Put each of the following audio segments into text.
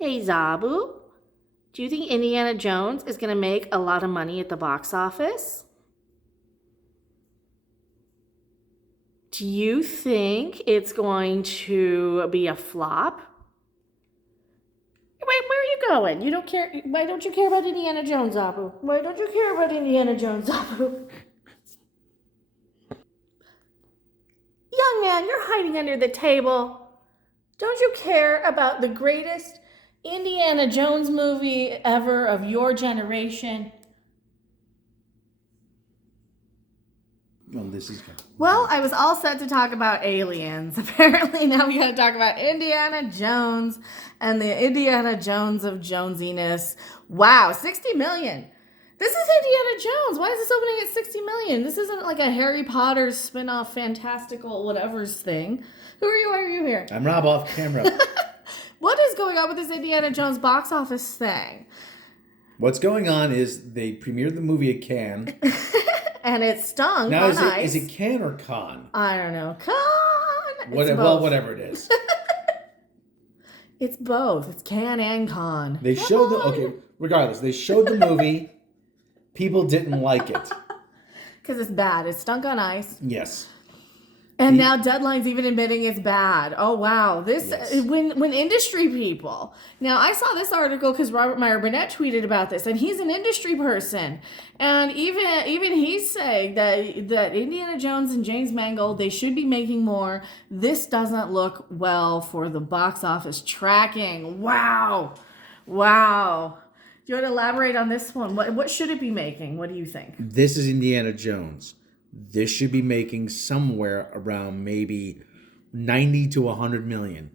Hey, Zabu, do you think Indiana Jones is going to make a lot of money at the box office? Do you think it's going to be a flop? Wait, where are you going? You don't care. Why don't you care about Indiana Jones, Zabu? Why don't you care about Indiana Jones, Zabu? Young man, you're hiding under the table. Don't you care about the greatest Indiana Jones movie ever of your generation? Well, I was all set to talk about aliens. Apparently now we gotta talk about Indiana Jones and the Indiana Jones of Jonesiness. Wow, 60 million. This is Indiana Jones. Why is this opening at 60 million? This isn't like a Harry Potter spin-off fantastical whatever's thing. Who are you? Why are you here? I'm Rob off camera. What is going on with this Indiana Jones box office thing? What's going on is they premiered the movie at Cannes. And it stung Now, on ice. is it Cannes or Con? I don't know. Con. Whatever it is. It's both. It's Can and Con. They showed regardless, they showed the movie. People didn't like it. Because it's bad. It stunk on ice. Yes. And now Deadline's even admitting it's bad. Oh, wow. When industry people. Now, I saw this article because Robert Meyer Burnett tweeted about this, and he's an industry person. And even he's saying that Indiana Jones and James Mangold, they should be making more. This doesn't look well for the box office tracking. Wow. Wow. Do you want to elaborate on this one? What should it be making? What do you think? This is Indiana Jones. This should be making somewhere around maybe 90 to 100 million.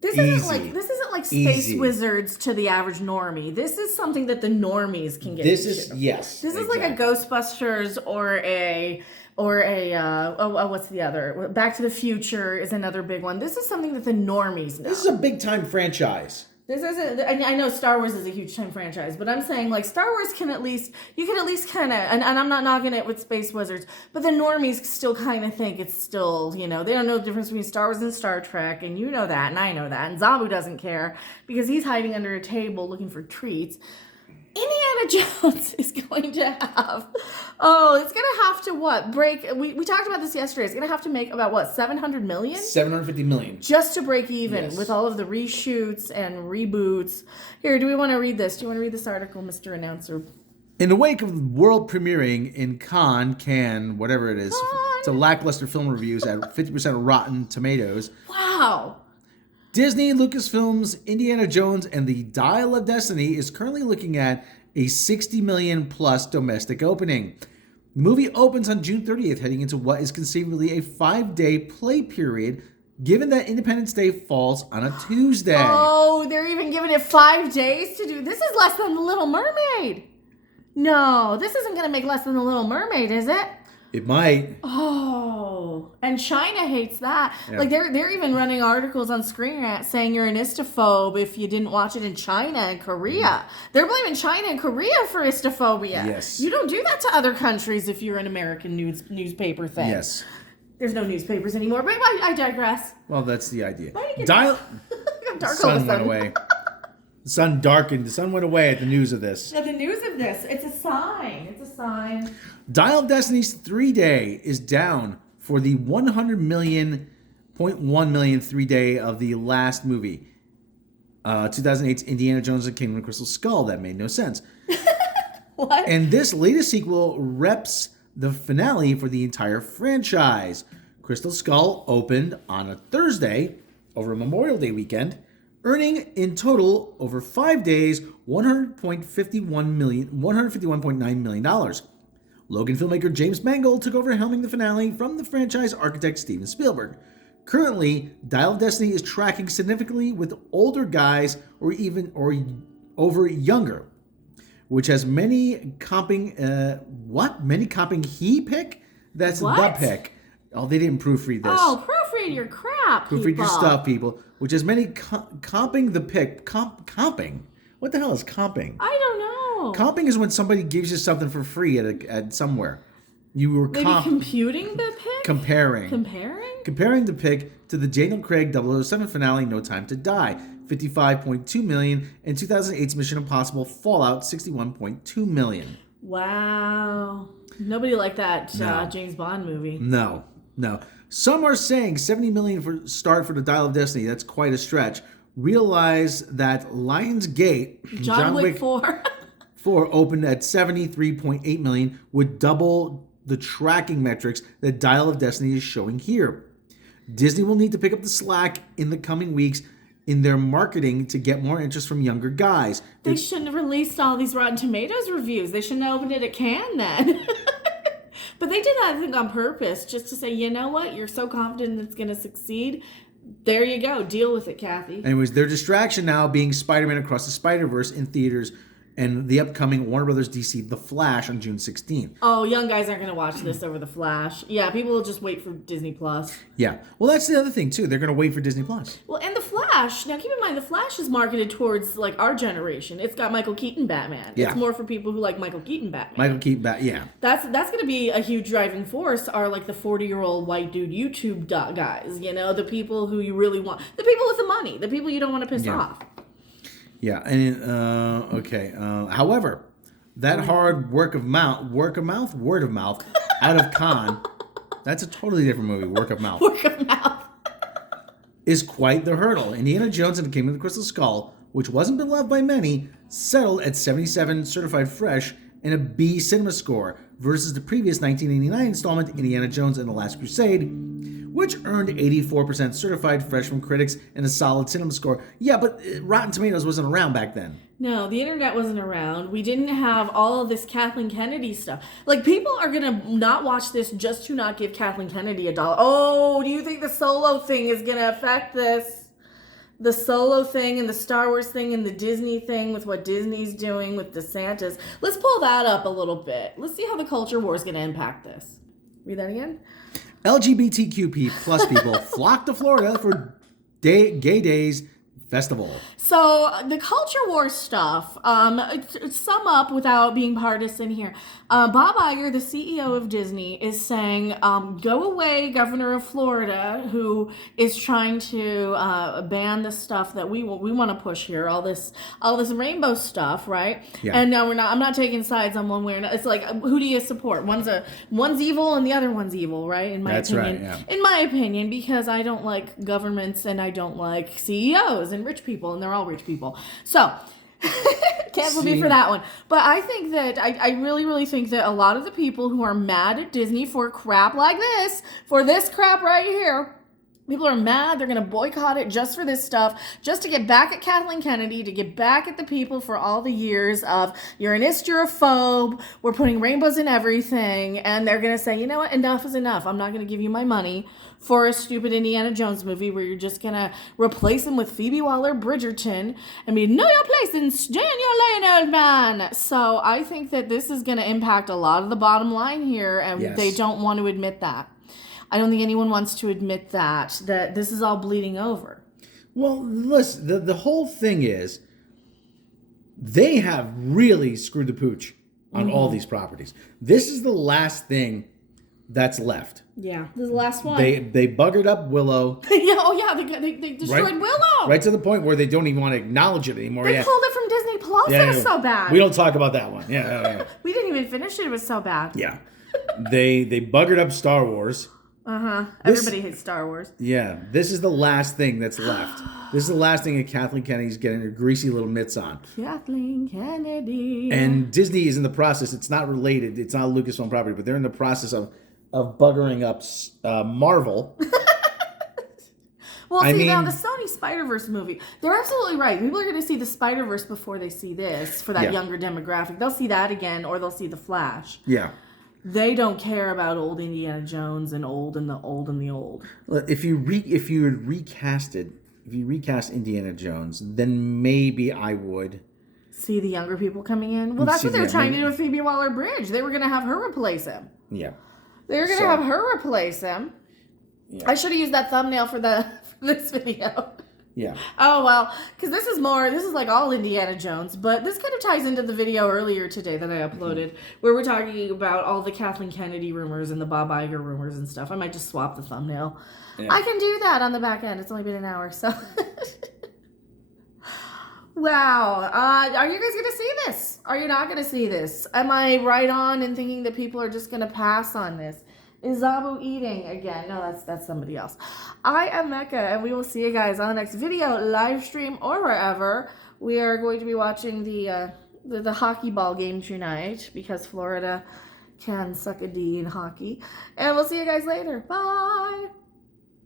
This isn't like Space Wizards to the average normie. This is something that the normies can get into. Yes. This is like a Ghostbusters or a what's the other? Back to the Future is another big one. This is something that the normies know. This is a big time franchise. This isn't. I know Star Wars is a huge time franchise, but I'm saying like Star Wars you can at least kind of, and I'm not knocking it with Space Wizards, but the normies still kind of think it's still, they don't know the difference between Star Wars and Star Trek, and you know that, and I know that, and Zabu doesn't care because he's hiding under a table looking for treats. Indiana Jones is going to have, it's going to have to break, we talked about this yesterday, it's going to have to make about 700 million? 750 million. Just to break even with all of the reshoots and reboots. Here, do we want to read this? Do you want to read this article, Mr. Announcer? In the wake of the world premiering in Cannes, whatever it is, to lackluster film reviews at 50% Rotten Tomatoes. Wow. Disney, Lucasfilm's Indiana Jones and the Dial of Destiny is currently looking at a 60 million plus domestic opening. The movie opens on June 30th, heading into what is conceivably a 5-day play period, given that Independence Day falls on a Tuesday. Oh, they're even giving it 5 days to do. This is less than The Little Mermaid. No, this isn't going to make less than The Little Mermaid, is it? It might. Oh, and China hates that. Yeah. Like they're even running articles on Screen Rant saying you're an istophobe if you didn't watch it in China and Korea. They're blaming China and Korea for istophobia. Yes. You don't do that to other countries if you're an American newspaper thing. Yes. There's no newspapers anymore, but I digress. Well, that's the idea. Dial. The sun went away. The sun darkened. The sun went away at the news of this. Yeah, the news of this. It's a sign. It's a sign. Dial of Destiny's 3-day is down for the 100 million, 0.1 million 3-day of the last movie. 2008's Indiana Jones and Kingdom of the Crystal Skull. That made no sense. What? And this latest sequel reps the finale for the entire franchise. Crystal Skull opened on a Thursday over Memorial Day weekend, earning in total over 5 days $151.9 million. Logan filmmaker James Mangold took over helming the finale from the franchise architect Steven Spielberg. Currently, Dial of Destiny is tracking significantly with older guys or over younger, which has many comping he pick? That's what? The pick. Oh, they didn't proofread this. Oh, proofread your crap, Proofread people. your stuff, people. Which has many comping the pick. Comping? What the hell is comping? I don't know. Comping is when somebody gives you something for free at somewhere. You were maybe computing the pick? Comparing the pick to the Daniel Craig 007 finale, No Time to Die. $55.2 million, and 2008's Mission Impossible Fallout, $61.2 million. Wow. Nobody liked that No. James Bond movie. No. Some are saying $70 million for the Dial of Destiny. That's quite a stretch. Realize that Lionsgate, John Wick 4. 4 opened at $73.8 million, would double the tracking metrics that Dial of Destiny is showing here. Disney will need to pick up the slack in the coming weeks in their marketing to get more interest from younger guys. They shouldn't have released all these Rotten Tomatoes reviews. They shouldn't have opened it at Cannes then. But they did that, I think, on purpose, just to say, you know what? You're so confident it's going to succeed. There you go. Deal with it, Kathy. Anyways, their distraction now being Spider-Man Across the Spider-Verse in theaters and the upcoming Warner Brothers DC The Flash on June 16th. Oh, young guys aren't going to watch this over The Flash. Yeah, people will just wait for Disney Plus. Yeah. Well, that's the other thing, too. They're going to wait for Disney Plus. Well, and The Flash, now keep in mind, The Flash is marketed towards, like, our generation. It's got Michael Keaton Batman. Yeah. It's more for people who like Michael Keaton Batman. Yeah. That's going to be a huge driving force are, like, the 40-year-old white dude YouTube guys, you know, the people who you really want. The people with the money. The people you don't want to piss off. Yeah, and okay. However, that hard word of mouth out of Cannes, that's a totally different movie. Word of mouth is quite the hurdle. Indiana Jones and the Kingdom of the Crystal Skull, which wasn't beloved by many, settled at 77 certified fresh and a B cinema score versus the previous 1989 installment, Indiana Jones and the Last Crusade, which earned 84% certified fresh from critics and a solid cinema score. Yeah, but Rotten Tomatoes wasn't around back then. No, the internet wasn't around. We didn't have all of this Kathleen Kennedy stuff. Like, people are going to not watch this just to not give Kathleen Kennedy $1. Oh, do you think the Solo thing is going to affect this? The Solo thing and the Star Wars thing and the Disney thing with what Disney's doing with DeSantis. Let's pull that up a little bit. Let's see how the culture war is going to impact this. Read that again. LGBTQ plus people flock to Florida for Gay Days Festival. So the culture war stuff, sum up without being partisan here. Bob Iger, the CEO of Disney, is saying, go away, Governor of Florida, who is trying to ban the stuff that we want to push here, all this rainbow stuff, right? Yeah. And now I'm not taking sides on one way or another. It's like, who do you support? One's evil and the other one's evil, right? In my opinion. Right, yeah. In my opinion, because I don't like governments and I don't like CEOs and rich people, and they're all rich people. So, cancel me for that one. But I think that, I really, really think that a lot of the people who are mad at Disney for crap like this, for this crap right here, people are mad. They're going to boycott it just for this stuff, just to get back at Kathleen Kennedy, to get back at the people for all the years of, you're an you're a phobe, we're putting rainbows in everything, and they're going to say, you know what, enough is enough. I'm not going to give you my money for a stupid Indiana Jones movie where you're just going to replace him with Phoebe Waller-Bridgerton and be, know your place and stand your lane, old man. So I think that this is going to impact a lot of the bottom line here, and they don't want to admit that. I don't think anyone wants to admit that this is all bleeding over. Well, listen, the whole thing is they have really screwed the pooch on all these properties. This is the last thing that's left. Yeah, this is the last one. They buggered up Willow. They destroyed Willow. Right to the point where they don't even want to acknowledge it anymore. They pulled it from Disney Plus. It was so bad. We don't talk about that one. Yeah. We didn't even finish it. It was so bad. Yeah. They buggered up Star Wars. Everybody hates Star Wars. Yeah. This is the last thing that's left. This is the last thing that Kathleen Kennedy's getting her greasy little mitts on. Kathleen Kennedy. And Disney is in the process. It's not related. It's not a Lucasfilm property, but they're in the process of buggering up Marvel. Well, now the Sony Spider-Verse movie, they're absolutely right. People are going to see the Spider-Verse before they see this for that younger demographic. They'll see that again, or they'll see The Flash. Yeah. They don't care about old Indiana Jones and old and the old and the old. If you recast Indiana Jones, then maybe I would see the younger people coming in. Well, that's what they're trying to do with Phoebe Waller-Bridge. They were going to have her replace him. Yeah. They were going to have her replace him. Yeah. I should have used that thumbnail for this video. Yeah. Oh, well, because this is like all Indiana Jones, but this kind of ties into the video earlier today that I uploaded, where we're talking about all the Kathleen Kennedy rumors and the Bob Iger rumors and stuff. I might just swap the thumbnail. Yeah. I can do that on the back end. It's only been an hour, so. Wow. Are you guys going to see this? Are you not going to see this? Am I right on in thinking that people are just going to pass on this? Is Zabu eating again? No, that's somebody else. I am Mecca, and we will see you guys on the next video, live stream, or wherever. We are going to be watching the hockey ball game tonight because Florida can suck a D in hockey. And we'll see you guys later. Bye.